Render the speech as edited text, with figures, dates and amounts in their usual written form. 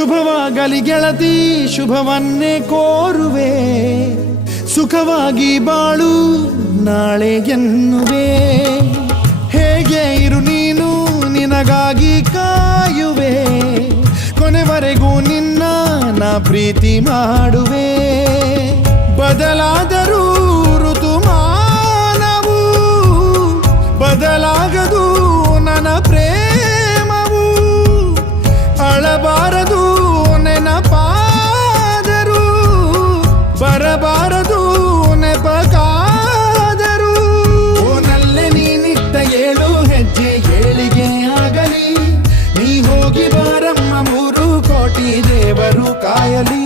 ಶುಭವಾಗಲಿ ಗೆಳತಿ ಶುಭವನ್ನೇ ಕೋರುವೆ, ಸುಖವಾಗಿ ಬಾಳು ನಾಳೆ ಎನ್ನುವೆ. ಹೇಗೆ ಇರು ನೀನು ನಿನಗಾಗಿ ಕಾಯುವೆ, ಕೊನೆವರೆಗೂ ನಿನ್ನ ನಾ ಪ್ರೀತಿ ಮಾಡುವೆ. ಬದಲಾದರೂ ಋತುಮಾನವು ಬದಲಾಗದು ನನ್ನ ಪ್ರೇಮವು. ಅಳಬಾರದು ನೆನಪಾದರೂ ಬರಬಾರದು ನೆಪಕಾದರೂ. ಓನಲ್ಲೇ ನೀನಿಟ್ಟ 7 ಹೆಜ್ಜೆ ಏಳಿಗೆ ಆಗಲಿ, ನೀ ಹೋಗಿ ಬಾರಮ್ಮ 3 ಕೋಟಿ ದೇವರು ಕಾಯಲಿ.